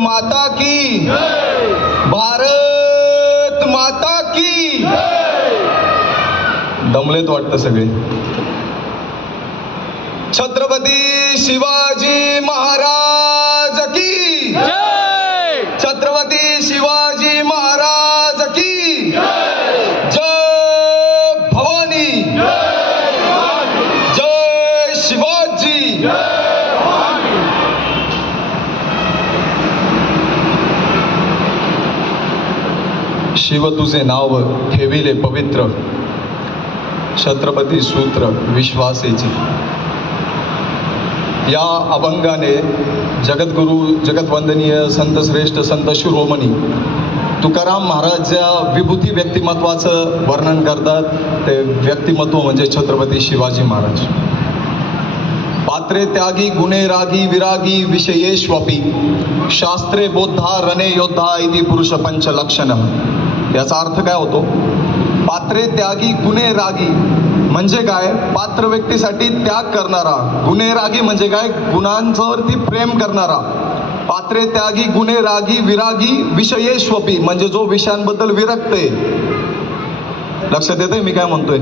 माता की भारत माता की दमलेत वाटतं सगळे. छत्रपती शिवाजी महाराज की छत्रपती शिवाजी महाराज की जय भवानी जय शिवाजी. शिव तुझे नाव ठेविले पवित्र छत्रपती सूत्र विश्वासेची. या अभंगाने जगद्गुरु जगतवंदनीय संत श्रेष्ठ संत शिरोमणी तुकाराम महाराज ज्या विभूती व्यक्तिमत्वाचं वर्णन करतात ते व्यक्तिमत्व म्हणजे छत्रपती शिवाजी महाराज. पात्रे त्यागी गुणे रागी विरागी विषयेष्वपी शास्त्रे बोद्धा रणे योद्धा इति पुरुष पंच लक्षण. याचा अर्थ काय होतो? पात्रे त्यागी गुणे रागी म्हणजे काय? पात्र व्यक्तीसाठी त्याग करणारा. गुणे रागी म्हणजे काय? गुणांवरती प्रेम करणारा. पात्रे त्यागी गुणे रागी विरागी विषयेष्वपी म्हणजे जो विषयांबद्दल विरक्त आहे. लक्षात येतंय मी काय म्हणतोय?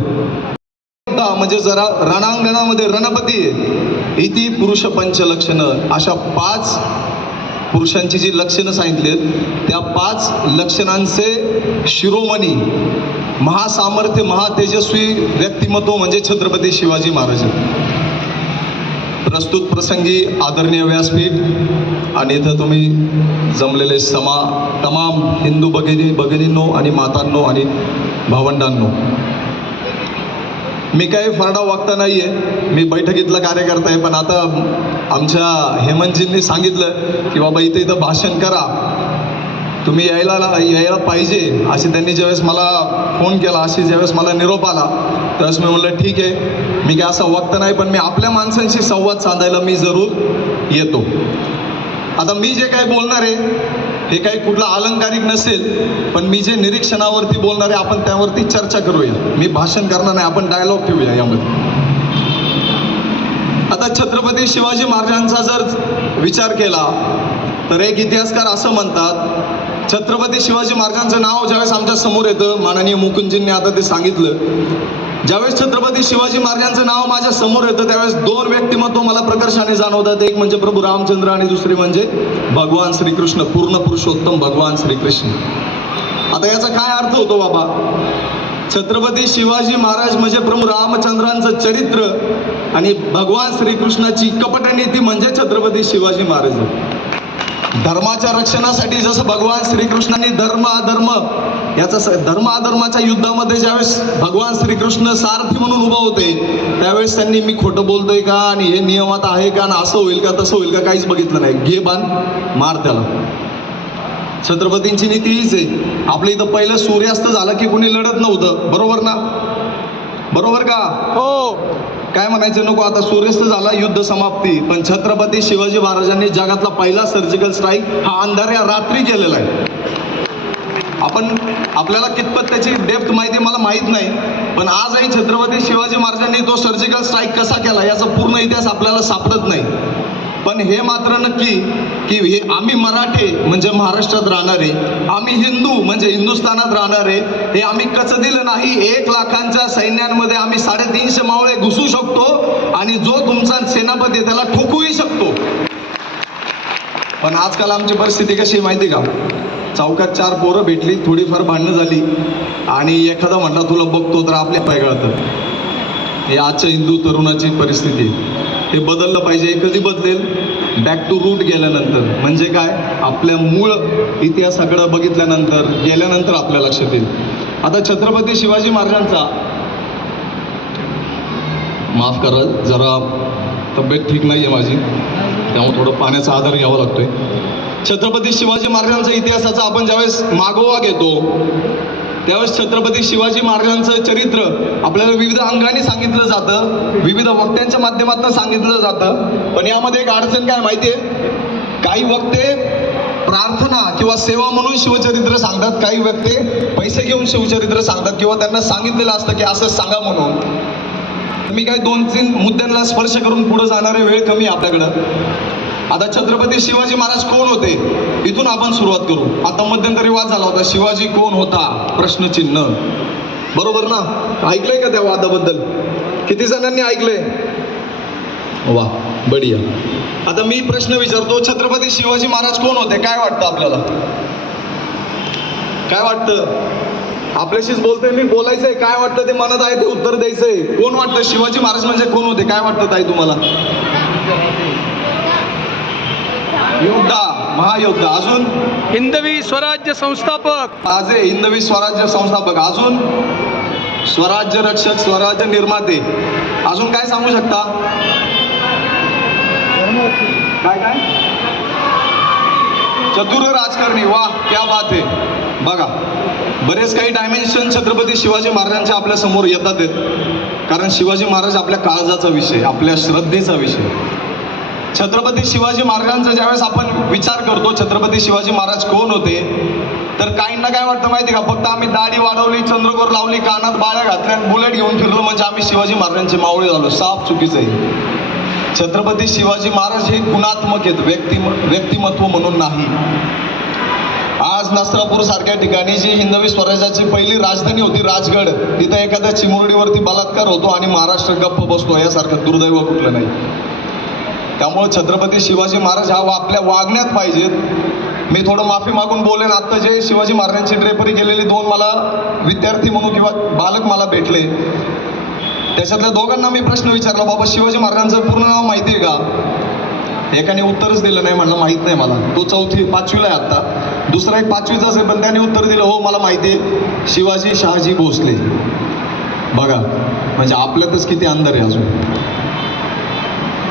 म्हणजे जरा रणांगणामध्ये रणपती आहे. इति पुरुष पंच लक्षण अशा 5 पुरुषांची जी लक्षणं सांगितलीत त्या 5 लक्षणांचे शिरोमणी महासामर्थ्य महातेजस्वी व्यक्तिमत्व म्हणजे छत्रपती शिवाजी महाराज. प्रस्तुत प्रसंगी आदरणीय व्यासपीठ आणि इथं तुम्ही जमलेले तमाम हिंदू भगिनींनो आणि मातांनो आणि भावंडांनो, मी काही फरडा वागता नाही आहे. मी बैठकीतला कार्यकर्ता आहे. पण आता आमच्या हेमंतजींनी सांगितलं की बाबा इथं भाषण करा, तुम्ही यायला पाहिजे असे त्यांनी ज्यावेळेस मला फोन केला, अशी ज्यावेळेस मला निरोप आला त्यावेळेस मी म्हणलं ठीक आहे, मी काय असं वागता नाही पण मी आपल्या माणसांशी संवाद साधायला मी जरूर येतो. आता मी जे काही बोलणार आहे हे काही कुठलं अलंकारिक नसेल, पण मी जे निरीक्षणावरती बोलणार आहे आपण त्यावरती चर्चा करूया. मी भाषण करणार नाही, आपण डायलॉग ठेवूया यामध्ये. आता छत्रपती शिवाजी महाराजांचा जर विचार केला तर एक इतिहासकार असं म्हणतात, छत्रपती शिवाजी महाराजांचं नाव ज्यावेळेस आमच्या समोर येतं, माननीय मुकुंदजींनी आता ते सांगितलं, ज्यावेळेस छत्रपती शिवाजी महाराजांचं नाव माझ्या समोर येतं त्यावेळेस 2 व्यक्तिमत्व मला प्रकर्षाने जाणवतात. एक म्हणजे प्रभू रामचंद्र आणि दुसरे म्हणजे भगवान श्रीकृष्ण, पूर्ण पुरुषोत्तम भगवान श्रीकृष्ण. आता याचा काय अर्थ होतो बाबा? छत्रपती शिवाजी महाराज म्हणजे प्रभू रामचंद्रांचं चरित्र आणि भगवान श्रीकृष्णाची कपटनीती म्हणजे छत्रपती शिवाजी महाराज. धर्माच्या रक्षणासाठी जसं भगवान श्रीकृष्णांनी धर्म अधर्म याचा धर्म अधर्माच्या युद्धामध्ये ज्यावेळेस भगवान श्रीकृष्ण सारथी म्हणून उभा होते त्यावेळेस त्यांनी मी खोटं बोलतोय का आणि हे नियमात आहे का आणि असं होईल का तसं होईल का काहीच बघितलं नाही. घे बाण मार त्याला. छत्रपतींची नीती हीच आहे. आपल्या इथं पहिलं सूर्यास्त झाला की कुणी लढत नव्हतं, बरोबर ना? बरोबर का? हो. काय म्हणायचं नको, आता सूर्यास्त झाला युद्ध समाप्ती. पण छत्रपती शिवाजी महाराजांनी जगातला पहिला सर्जिकल स्ट्राईक हा अंधाऱ्या रात्री केलेला आहे. आपल्याला कितपत त्याची डेप्थ माहिती मला माहीत नाही, पण आजही छत्रपती शिवाजी महाराजांनी तो सर्जिकल स्ट्राईक कसा केला याचा पूर्ण इतिहास आपल्याला सापडत नाही. पण हे मात्र नक्की की हे आम्ही मराठे म्हणजे महाराष्ट्रात राहणारे, आम्ही हिंदू म्हणजे हिंदुस्थानात राहणारे, हे आम्ही कचं दिलं नाही. 1 लाखांच्या सैन्यांमध्ये आम्ही 350 मावळे घुसू शकतो आणि जो तुमचा सेनापती त्याला ठोकूही शकतो. पण आजकाल आमची परिस्थिती कशी माहिती का? चौकात 4 पोरं भेटली, थोडीफार भांडणं झाली आणि एखादा म्हणला तुला बघतो तर आपल्या पाय गळतात. हे आजच्या हिंदू तरुणाची परिस्थिती. हे बदललं पाहिजे. कधी बदलेल? बॅक टू रूट गेल्यानंतर. म्हणजे काय? आपल्या मूळ इतिहासाकडे बघितल्यानंतर गेल्यानंतर आपल्या लक्षात येईल. आता छत्रपती शिवाजी महाराजांचा, माफ करा जरा तब्येत ठीक नाही आहे माझी, त्यामुळे थोडं पाण्याचा आधार घ्यावा लागतोय. छत्रपती शिवाजी महाराजांचा इतिहासाचा आपण ज्यावेळेस मागोवा घेतो त्यावेळेस छत्रपती शिवाजी महाराजांचं चरित्र आपल्याला विविध अंगाने सांगितलं जातं, विविध वक्त्यांच्या माध्यमातून सांगितलं जातं. पण यामध्ये एक अडचण काय माहिती आहे? काही वक्ते प्रार्थना किंवा सेवा म्हणून शिवचरित्र सांगतात, काही वक्ते पैसे घेऊन शिवचरित्र सांगतात किंवा त्यांना सांगितलेलं असतं की असं सांगा म्हणून. मी काही 2-3 मुद्द्यांना स्पर्श करून पुढे जाणारे वेळ कमी आपल्याकडं. आता छत्रपती शिवाजी महाराज कोण होते इथून आपण सुरुवात करू. आता मध्यंतरी वाद झाला होता, शिवाजी कोण होता प्रश्नचिन्ह, बरोबर ना? ऐकलंय का त्या वादाबद्दल? किती जणांनी ऐकलंय? वा, बढिया. आता मी प्रश्न विचारतो, छत्रपती शिवाजी महाराज कोण होते? काय वाटतं आपल्याला? काय वाटतं? आपल्याशीच बोलतोय मी, बोलायचंय. काय वाटतं ते मनात आहे ते उत्तर द्यायचंय. कोण वाटतं शिवाजी महाराज म्हणजे कोण होते? काय वाटतं ताई तुम्हाला? योद्धा, महायोद्धा. अजून हिंदवी स्वराज्य संस्थापक. आज हिंदवी स्वराज्य संस्थापक. अजून स्वराज्य रक्षक, स्वराज्य निर्माते. अजून काय सांगू शकता? काय काय? चतुर राजकारणी. वाह, क्या बात आहे. बघा, बरेच काही डायमेन्शन छत्रपती शिवाजी महाराजांच्या आपल्या समोर येतात. कारण शिवाजी महाराज आपल्या काळजाचा विषय, आपल्या श्रद्धेचा विषय. छत्रपती शिवाजी महाराजांचा ज्यावेळेस आपण विचार करतो, छत्रपती शिवाजी महाराज कोण होते, तर काहींना काय वाटतं माहिती का? फक्त आम्ही दाढी वाढवली, चंद्रकोर लावली, कानात बाळ्या घातल्या, बुलेट घेऊन फिरलो म्हणजे आम्ही शिवाजी महाराजांचे मावळे झालो. साफ चुकीचं आहे. छत्रपती शिवाजी महाराज हे गुणात्मक आहेत, व्यक्तिमत्व म्हणून नाही. आज नसरापूर सारख्या ठिकाणी जी हिंदवी स्वराज्याची पहिली राजधानी होती राजगड, तिथं एखाद्या चिमुरडीवरती बलात्कार होतो आणि महाराष्ट्र गप्प बसतो, यासारखं दुर्दैव कुठलं नाही. त्यामुळे छत्रपती शिवाजी महाराज हा आपल्या वागण्यात पाहिजेत. मी थोडं माफी मागून बोलेन. आत्ता जे शिवाजी महाराजांची ड्रेपरी केलेली दोन मला विद्यार्थी म्हणून किंवा बालक मला भेटले, त्याच्यातल्या दोघांना मी प्रश्न विचारला, बाबा शिवाजी महाराजांचं पूर्ण नाव माहिती आहे का? एकाने उत्तरच दिलं नाही, म्हणलं माहीत नाही मला. तो 4वी-5वीला आहे आत्ता. दुसरा एक 5वीचाच आहे, पण त्याने उत्तर दिलं, हो मला माहिती आहे, शिवाजी शहाजी भोसले. बघा, म्हणजे आपल्यातच किती अंतर आहे अजून.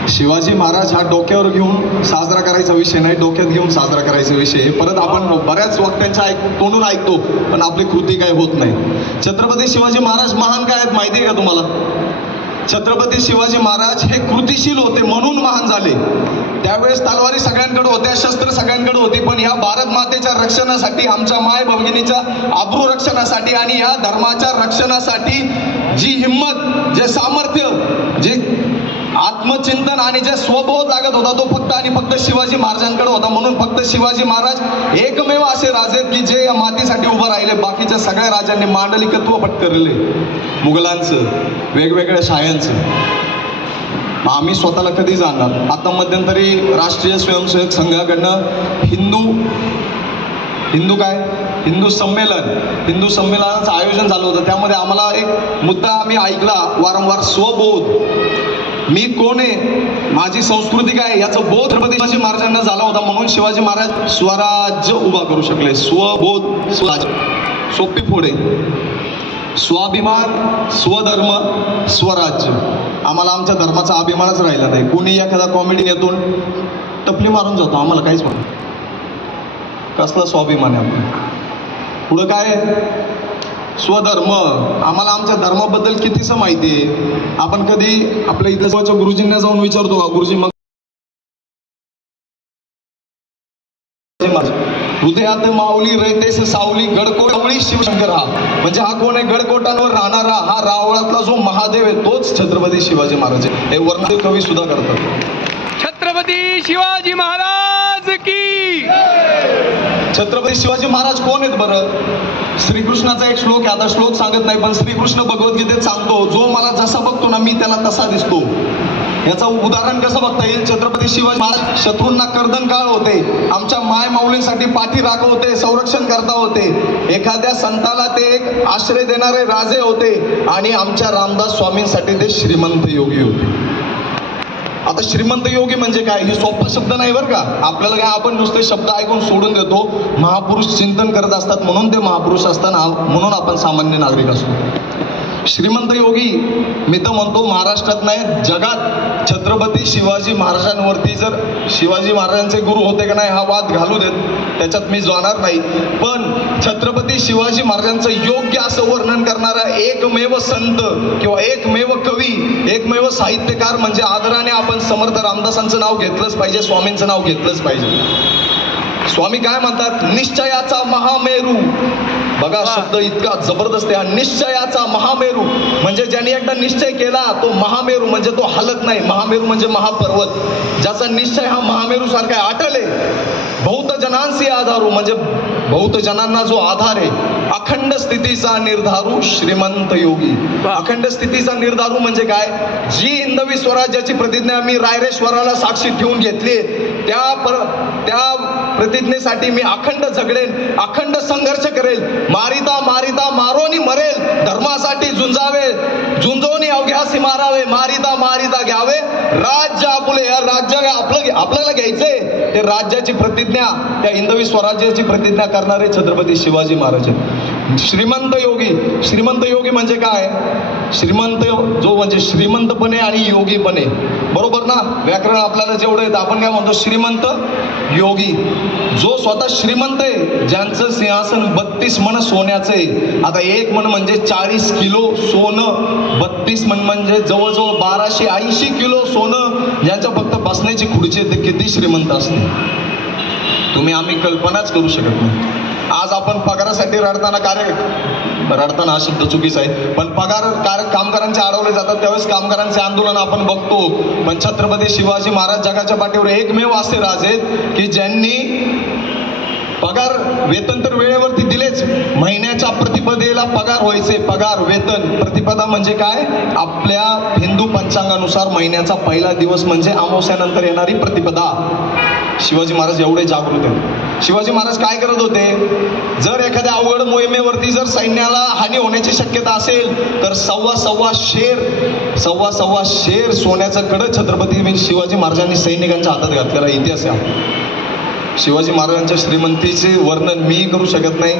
शिवाजी महाराज हा डोक्यावर घेऊन साजरा करायचा विषय नाही, डोक्यात घेऊन साजरा करायचा विषय आहे. परत आपण बऱ्याच वक्त्यांच्या तोंडून ऐकतो, पण आपली कृती काय होत नाही. छत्रपती शिवाजी महाराज महान काय आहेत माहिती आहे का तुम्हाला? छत्रपती शिवाजी महाराज हे कृतिशील होते म्हणून महान झाले. त्यावेळेस तलवारी सगळ्यांकडे होत्या, शस्त्र सगळ्यांकडे होती, पण ह्या भारत मातेच्या रक्षणासाठी, आमच्या माय भगिनीच्या आबरू रक्षणासाठी आणि या धर्माच्या रक्षणासाठी जी हिंमत, जे सामर्थ्य, जे आत्मचिंतन आणि जे स्वबोध लागत होता, तो फक्त आणि फक्त शिवाजी महाराजांकडे होता. म्हणून फक्त शिवाजी महाराज एकमेव असे राजे की जे या मातीसाठी उभं राहिले. बाकीच्या सगळ्या राजांनी मांडलिकत्व पत्करले, मुघलांचं, वेगवेगळ्या शायांचं. आम्ही स्वतःला कधी जाणणार? आता मध्यंतरी राष्ट्रीय स्वयंसेवक संघाकडनं हिंदू संमेलनाचं आयोजन झालं होतं. त्यामध्ये आम्हाला एक मुद्दा आम्ही ऐकला वारंवार, स्वबोध. मी कोण आहे, माझी संस्कृती काय, याचा बोध छत्रपती शिवाजी महाराजांना झाला होता. म्हणून शिवाजी महाराज स्वराज्य उभा करू शकले. स्वबोध, स्वराज्य, सोपी पुढे. स्वाभिमान, स्वधर्म, स्वराज्य. आम्हाला आमच्या धर्माचा अभिमानच राहिला नाही. कोणी एखादा कॉमेडी येतून टपली मारून जातो, आम्हाला काहीच म्हणत. कसला स्वाभिमान आहे आपला? पुढं काय? स्वधर्म. आम्हाला आमच्या धर्माबद्दल कितीसं माहिती आहे. आपण कधी आपल्या इतिहासाच्या गुरुजींना जाऊन विचारतो का, गुरुजी मग हृदयात माऊली रयतेस सावली, गडकोटावळी शिवशंकर. हा म्हणजे हा कोण आहे? गडकोटांवर राहणारा हा रावळातला जो महादेव आहे, तोच छत्रपती शिवाजी महाराज आहे. हे वर्णन कवी सुद्धा करतात. छत्रपती शिवाजी महाराज की. छत्रपती शिवाजी महाराज कोण आहेत बरं? श्रीकृष्णाचा एक श्लोक आहे, आता श्लोक सांगत नाही, पण श्रीकृष्ण भगवद्गीतेत सांगतो, जो मला जसा बघतो ना, मी त्याला तसा दिसतो. याचं उदाहरण कसं बघता येईल? छत्रपती शिवाजी महाराज शत्रूंना कर्दन काळ होते, आमच्या माय माऊलींसाठी पाठी राखत होते, संरक्षण करता होते. एखाद्या संताला ते एक आश्रय देणारे राजे होते आणि आमच्या रामदास स्वामींसाठी ते श्रीमंत योगी होते. आता श्रीमंत योगी म्हणजे काय? हे सोपा शब्द नाही बरं का. आपल्याला काय, आपण नुसते शब्द ऐकून सोडून देतो. महापुरुष चिंतन करत असतात म्हणून ते महापुरुष असताना, म्हणून आपण सामान्य नागरिक असतो. श्रीमंत योगी मी तर म्हणतो महाराष्ट्रात नाही जगात छत्रपती शिवाजी महाराजांवरती, जर शिवाजी महाराजांचे गुरु होते का नाही हा वाद घालू देत, त्याच्यात मी जाणार नाही. पण छत्रपती शिवाजी महाराजांचं योग्य असं वर्णन करणारा एकमेव संत किंवा एकमेव कवी, एकमेव साहित्यकार म्हणजे आदराने आपण समर्थ रामदासांचं नाव घेतलंच पाहिजे, स्वामींचं नाव घेतलंच पाहिजे. स्वामी काय म्हणतात? निश्चयाचा महामेरू. बघा शब्द इतका जबरदस्त आहे. निश्चयाचा महामेरू म्हणजे ज्याने एकदा निश्चय केला तो महामेरू म्हणजे तो हलत नाही. महामेरू म्हणजे महापर्वत, ज्याचा निश्चय हा महामेरू सारखा आहे. अटल आहे. बहुत जनांसी आधारू म्हणजे बहुत जनांना जो आधार आहे. अखंड स्थितीचा निर्धारू श्रीमंत योगी. अखंड स्थितीचा निर्धारू म्हणजे काय? जी हिंदवी स्वराज्याची प्रतिज्ञा मी रायरेश्वराला साक्षी ठेवून घेतली त्या प्रतिज्ञेसाठी मी अखंड झगडेन, अखंड संघर्ष करेल. मारिता मारिता मारोनी मरेल, धर्मासाठी झुंजावे झुंजोनी अवघ्यासी मारावे. मारिता मारिता घ्यावे राज्य आपुले. या राज्य आपल्याला घ्यायचंय. ते राज्याची प्रतिज्ञा, त्या हिंदवी स्वराज्याची प्रतिज्ञा करणारे छत्रपती शिवाजी महाराज. श्रीमंत योगी. श्रीमंत योगी म्हणजे काय? श्रीमंत जो म्हणजे श्रीमंतपणे आणि योगीपणे, बरोबर ना? व्याकरण आपल्याला जेवढं येतं आपण काय म्हणतो? श्रीमंत योगी. जो स्वतः श्रीमंत आहे, ज्यांचं सिंहासन 32 मन सोन्याचं आहे. आता 1 मन म्हणजे 40 किलो सोनं, 32 मन म्हणजे जवळजवळ 1280 किलो सोनं. ज्यांच्या फक्त बसण्याची खुर्ची आहे ते किती श्रीमंत असते तुम्ही आम्ही कल्पनाच करू शकत नाही. आज आपण पगारासाठी रडताना हा शब्द चुकीचा आहे, पण कामगारांचे अडवले जातात त्यावेळेस कामगारांचे आंदोलन आपण बघतो. पण छत्रपती शिवाजी महाराज जगाच्या पाठीवर एकमेव असे राजे आहेत की ज्यांनी पगार वेतन तर वेळेवरती दिलेच. महिन्याच्या प्रतिपदेला पगार व्हायचे. पगार वेतन प्रतिपदा म्हणजे काय? आपल्या हिंदू पंचांगानुसार महिन्याचा पहिला दिवस म्हणजे अमावस्यानंतर येणारी प्रतिपदा. शिवाजी महाराज एवढे जागृत आहेत. शिवाजी महाराज काय करत होते? जर एखाद्या अवघड मोहिमेवरती जर सैन्याला हानी होण्याची शक्यता असेल तर सव्वा शेर सोन्याचं कडं छत्रपती शिवाजी महाराजांनी सैनिकांच्या हातात घातलेला इतिहास आहे. शिवाजी महाराजांच्या श्रीमंतीचे वर्णन मी करू शकत नाही,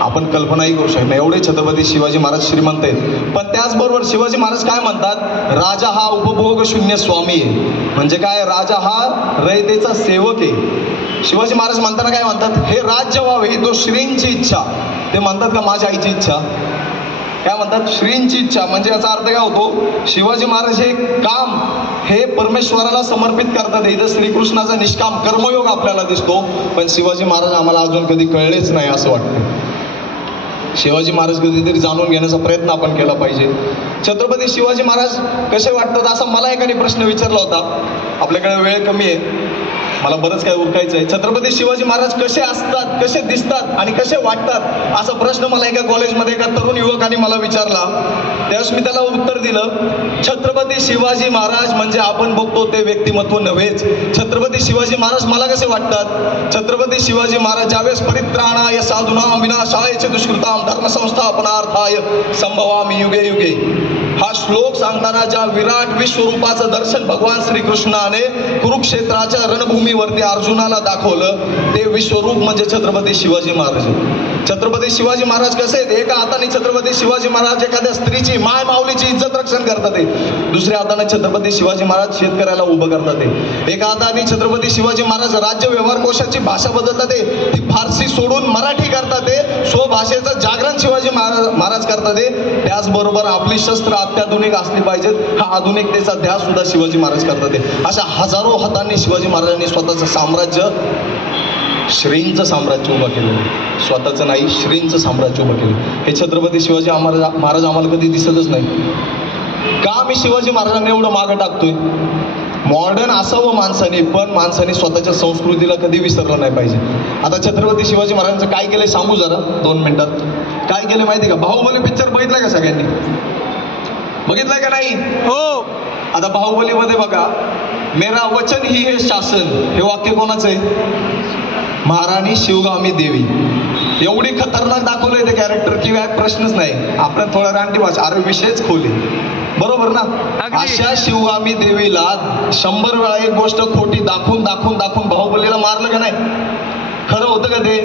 आपण कल्पनाही करू शकत नाही. एवढे छत्रपती शिवाजी महाराज श्रीमंत आहेत. पण त्याचबरोबर शिवाजी महाराज काय म्हणतात? राजा हा उपभोग शून्य स्वामी आहे. म्हणजे काय? राजा हा रयतेचा सेवक आहे. शिवाजी महाराज म्हणताना काय म्हणतात? हे राज्य व्हावे ही तो श्रींची इच्छा. ते म्हणतात का माझ्या आईची इच्छा? काय म्हणतात? श्रींची इच्छा. म्हणजे याचा अर्थ काय होतो? शिवाजी महाराज हे काम हे परमेश्वराला समर्पित करतात. इथं श्रीकृष्णाचा निष्काम कर्मयोग आपल्याला दिसतो, पण शिवाजी महाराज आम्हाला अजून कधी कळलेच नाही असं वाटतं. शिवाजी महाराज कधीतरी जाणून घेण्याचा प्रयत्न आपण केला पाहिजे. छत्रपती शिवाजी महाराज कसे वाटतात असा मला एकाने प्रश्न विचारला होता. आपल्याकडे वेळ कमी आहे, मला बरंच काय उरकायचं आहे. छत्रपती शिवाजी महाराज कसे असतात, कसे दिसतात आणि कसे वाटतात असा प्रश्न मला एका कॉलेजमध्ये एका तरुण युवकाने मला विचारला. त्यावेळेस मी त्याला उत्तर दिलं, छत्रपती शिवाजी महाराज म्हणजे आपण बघतो ते व्यक्तिमत्व नव्हेच. छत्रपती शिवाजी महाराज मला कसे वाटतात? छत्रपती शिवाजी महाराज ज्यावेळेस परित्राणाय साधूनां विनाशाय च दुष्कृतां धर्मसंस्थापनार्थाय संभवामि युगे युगे हा श्लोक सांगताना ज्या विराट विश्वरूपाचं दर्शन भगवान श्रीकृष्णाने कुरुक्षेत्राच्या रणभूमीवरती अर्जुनाला दाखवलं ते विश्वरूप म्हणजे छत्रपती शिवाजी महाराज. छत्रपती शिवाजी महाराज कसे आहेत? एका हाताने छत्रपती शिवाजी महाराज एखाद्या स्त्रीची माय माऊलीची इज्जत रक्षण करतात, दुसऱ्या हाताने छत्रपती शिवाजी महाराज शेतकऱ्याला उभं करतात. एका हाताने छत्रपती शिवाजी महाराज राज्य व्यवहार कोशाची भाषा बदलतात, ती फारसी सोडून मराठी करतात, स्वभाषेचं जागरण शिवाजी महाराज करतात. त्याचबरोबर आपली शस्त्र अत्याधुनिक असली पाहिजेत, हा आधुनिकतेचा ध्यास सुद्धा शिवाजी महाराज करतात. अशा हजारो हातांनी शिवाजी महाराजांनी स्वतःचं साम्राज्य, श्रींचं साम्राज्य उभं केलेलं आहे. स्वतःचं नाही, श्रींचं साम्राज्य उभं केलं. हे छत्रपती शिवाजी महाराज आम्हाला कधी दिसतच नाही. का मी शिवाजी महाराजांना एवढं मागं टाकतोय? मॉडर्न असावं माणसाने, पण माणसाने स्वतःच्या संस्कृतीला कधी विसरलं नाही पाहिजे. आता छत्रपती शिवाजी महाराजांचं काय केलंय सांगू जरा 2 मिनिटात. काय केलं माहिती का? बाहुबली पिक्चर बघितलाय का सगळ्यांनी? बघितलंय का नाही? हो. आता बाहुबलीमध्ये बघा, मेरा वचन ही हे शासन, हे वाक्य कोणाचं आहे? महाराणी शिवगामी देवी. एवढी खतरनाक दाखवलंय ते कॅरेक्टर की काय प्रश्नच नाही. आपण थोडा रानटी भाषा, अरे विषयच खोली, बरोबर ना? अशा शिवगामी देवीला 100 वेळा एक गोष्ट खोटी दाखवून बाहुबलीला मारलं का नाही? खरं होतं का ते?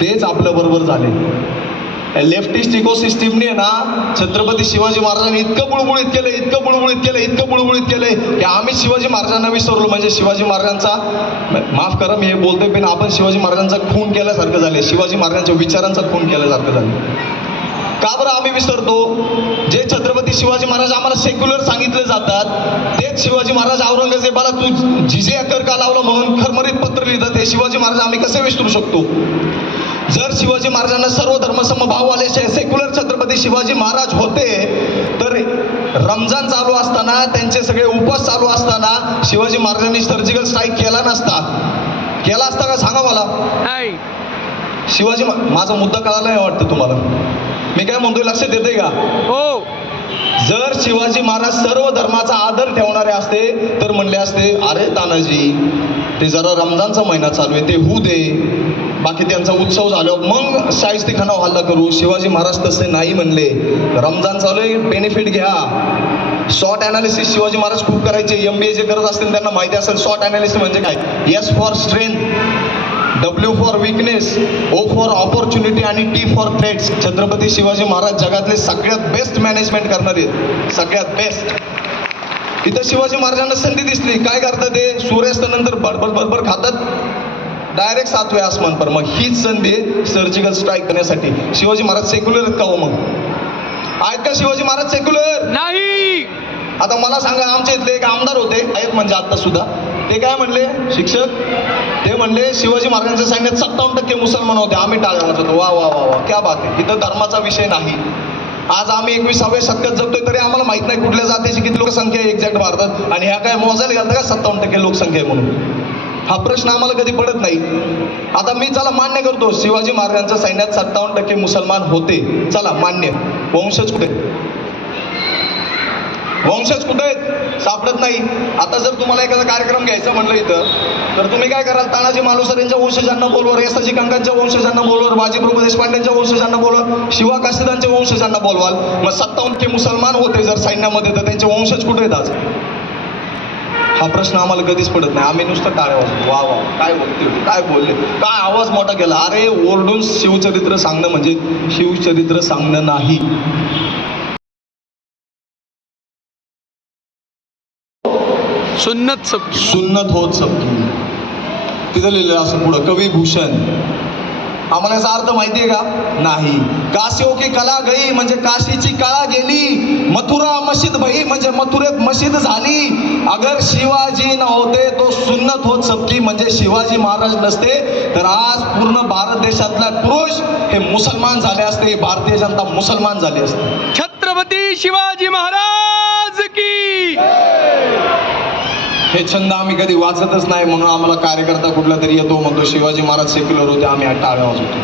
तेच आपल्या बरोबर झाले. लेफ्टिस्ट इकोसिस्टीमने ना छत्रपती शिवाजी महाराजांनी इतकं बुळबुळीत केलंय की आम्ही शिवाजी महाराजांना विसरलो. म्हणजे शिवाजी महाराजांचा, माफ करा मी हे बोलतोय, पण आपण शिवाजी महाराजांचा खून केल्यासारखं झाले, शिवाजी महाराजांच्या विचारांचा खून केल्यासारखं झालं. का बरं आम्ही विसरतो? जे छत्रपती शिवाजी महाराज आम्हाला सेक्युलर सांगितले जातात तेच शिवाजी महाराज औरंगजेबाला तू जिजिया कर का लावला म्हणून खरमरीत पत्र लिहितात. हे शिवाजी महाराज आम्ही कसे विसरू शकतो? जर शिवाजी महाराजांना सर्व धर्म समभाववाले सेक्युलर छत्रपती शिवाजी महाराज होते, तर रमजान चालू असताना, त्यांचे सगळे उपवास चालू असताना शिवाजी महाराजांनी सर्जिकल स्ट्राईक केला नसता. केला असता का सांगा मला? नाही. शिवाजी माझा मुद्दा कळाला नाही वाटतं तुम्हाला? मी काय म्हणतोय लक्षात येते का? हो. जर शिवाजी महाराज सर्व धर्माचा आदर ठेवणारे असते तर म्हणले असते, अरे तानाजी ते जरा रमजानचा महिना चालू आहे, ते होऊ दे, बाकी त्यांचा उत्सव झाल्यावर मग शाहिस्तेखानावर हल्ला करू. शिवाजी महाराज तसे नाही म्हणले. रमजान चालू आहे, बेनिफिट घ्या. शॉर्ट अनालिसिस शिवाजी महाराज खूप करायचे. MBA जे करत असतील त्यांना माहिती असेल शॉर्ट अनालिसिस म्हणजे काय. S for strength, W for weakness, O for opportunity आणि T for threats. Chhatrapati Shivaji Maharaj जगातले सगळ्यात बेस्ट मॅनेजमेंट करणारे आहेत, सगळ्यात बेस्ट. इथं शिवाजी महाराजांना संधी दिसली, काय करतात ते? सूर्यास्तानंतर भरभर खातात, डायरेक्ट 7वे आसमान पर. मग हीच संधी आहे सर्जिकल स्ट्राईक करण्यासाठी. शिवाजी महाराज सेक्युलर आहेत का हो? मग आहेत का शिवाजी महाराज सेक्युलर? नाही. आता मला सांगा, आमच्या इथले एक आमदार होते, आहेत म्हणजे आता सुद्धा, ते काय म्हणले शिक्षक? ते म्हणले शिवाजी महाराजांच्या सैन्यात 57% मुसलमान होते, आम्ही टाळ्या वाजवतो. वा वा वा वा, क्या बात आहे. इथं धर्माचा विषय नाही. आज आम्ही 21व्या शतकात जगतोय तरी आम्हाला माहित नाही कुठल्या जातीची किती लोकसंख्या आहे एक्झॅक्ट भारतात, आणि ह्या काय मोजायला घालतं का 57% लोकसंख्या आहे म्हणून? हा प्रश्न आम्हाला कधी पडत नाही. आता मी चला मान्य करतो, शिवाजी महाराजांच्या सैन्यात 57% मुसलमान होते, चला मान्य. वंशज कुठे? वंशज कुठे आहेत? सापडत नाही. आता जर तुम्हाला एखादा कार्यक्रम घ्यायचा म्हणलं इथं, तर तुम्ही काय कराल? तानाजी मालुसरे यांच्या वंशजांना बोलवा, रेसाजी कंकांच्या वंशजांना बोलवा, बाजीप्रभू देशपांडेंच्या वंशजांना बोलवा, शिवा काशीदांच्या वंशजांना बोलवाल. मग 57% मुसलमान होते जर सैन्यामध्ये, तर त्यांचे वंशज कुठे आहेत आज? हा प्रश्न आम्हाला कधीच पडत नाही. आम्ही नुसतं टाळ्या वाजवतो. वा वा, काय बोलते, काय बोलले, काय आवाज मोठा केला. अरे ओरडून शिवचरित्र सांगणं म्हणजे शिवचरित्र सांगणं नाही. सुन्नत सबकी. सुन्नत होत सबकी. तिथं लिहिलेलं असं पुढं, कवी भूषण. आम्हाला याचा अर्थ माहितीये का? नाही. काशियों की कला गई म्हणजे काशीची कळा गेली. मथुरा मशीद भई म्हणजे मथुरेत मशीद झाली. अगर शिवाजी न होते तो सुन्नत होत सबकी म्हणजे शिवाजी महाराज नसते तर आज पूर्ण भारत देशातला पुरुष हे मुसलमान झाले असते, भारतीय जनता मुसलमान झाली असते. छत्रपती शिवाजी महाराज की. हे छंद आम्ही कधी वाचतच नाही, म्हणून आम्हाला कार्यकर्ता कुठला तरी येतो, म्हणतो शिवाजी महाराज सेक्युलर होते, आम्ही टाळ्या वाजवतो.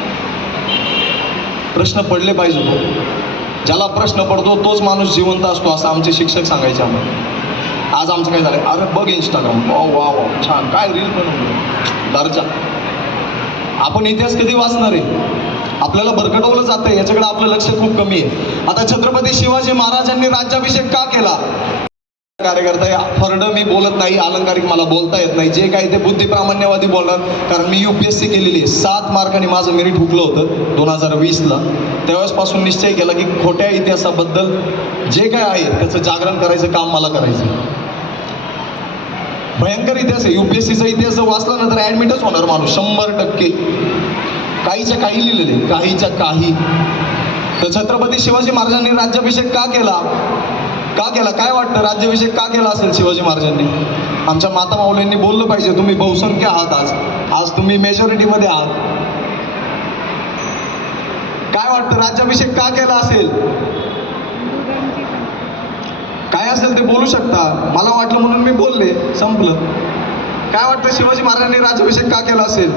प्रश्न पडले पाहिजे. तो ज्याला प्रश्न पडतो तोच माणूस जिवंत असतो असं आमचे शिक्षक सांगायचे आम्हाला. आज आमचं काय झालंय? अरे बघ इंस्टाग्राम, वा वा वा छान, काय रील बनवलं, दर्जा. आपण इतिहास कधी वाचणार आहे? आपल्याला भरकटवलं जातंय, याच्याकडे आपलं लक्ष खूप कमी आहे. आता छत्रपती शिवाजी महाराजांनी राज्याभिषेक का केला? कार्यकर्ता फरड मी बोलत नाही, अलंकारिक मला बोलता येत नाही. जे काही ते बुद्धिप्रामाण्यवादी बोलणार, कारण मी UPSC केलेली आहे. 7 मार्कांनी माझं मेरिट हुकलं होतं 2020ला. त्यावेळेसपासून निश्चय केला की खोट्या इतिहासाबद्दल जे काय आहे त्याचं जागरण करायचं काम मला करायचं. भयंकर इतिहास आहे. UPSCचा इतिहास जर वाचला ना तर ॲडमिटच होणार माणूस 100%. काहीच्या काही लिहिलेले, काहीच्या काही. तर छत्रपती शिवाजी महाराजांनी राज्याभिषेक का केला? का केला? काय वाटतं, राज्याभिषेक का केला असेल शिवाजी महाराजांनी? आमच्या माता माऊलींनी बोललं पाहिजे, तुम्ही बहुसंख्य आहात, आज तुम्ही मेजॉरिटीमध्ये आहात. काय वाटतं, राज्याभिषेक का केला असेल? काय असेल ते बोलू शकता. मला वाटलं म्हणून मी बोलले, संपलं. काय वाटतं, शिवाजी महाराजांनी राज्याभिषेक का केला असेल?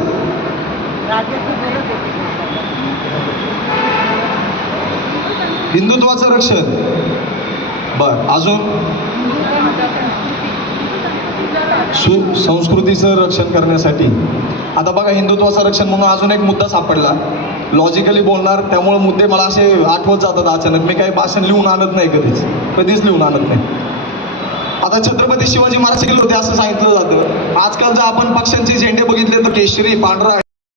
हिंदुत्वाचं रक्षण. बर, अजून संस्कृतीचं रक्षण करण्यासाठी. आता बघा, हिंदुत्वाचं रक्षण म्हणून अजून एक मुद्दा सापडला. लॉजिकली बोलणार त्यामुळे मुद्दे मला असे आठवत जातात अचानक. मी काही भाषण लिहून आणत नाही, कधीच लिहून आणत नाही. आता छत्रपती शिवाजी महाराज केले होते असं सांगितलं जातं. आजकाल जर आपण पक्षांचे झेंडे बघितले तर केशरी, पांढरा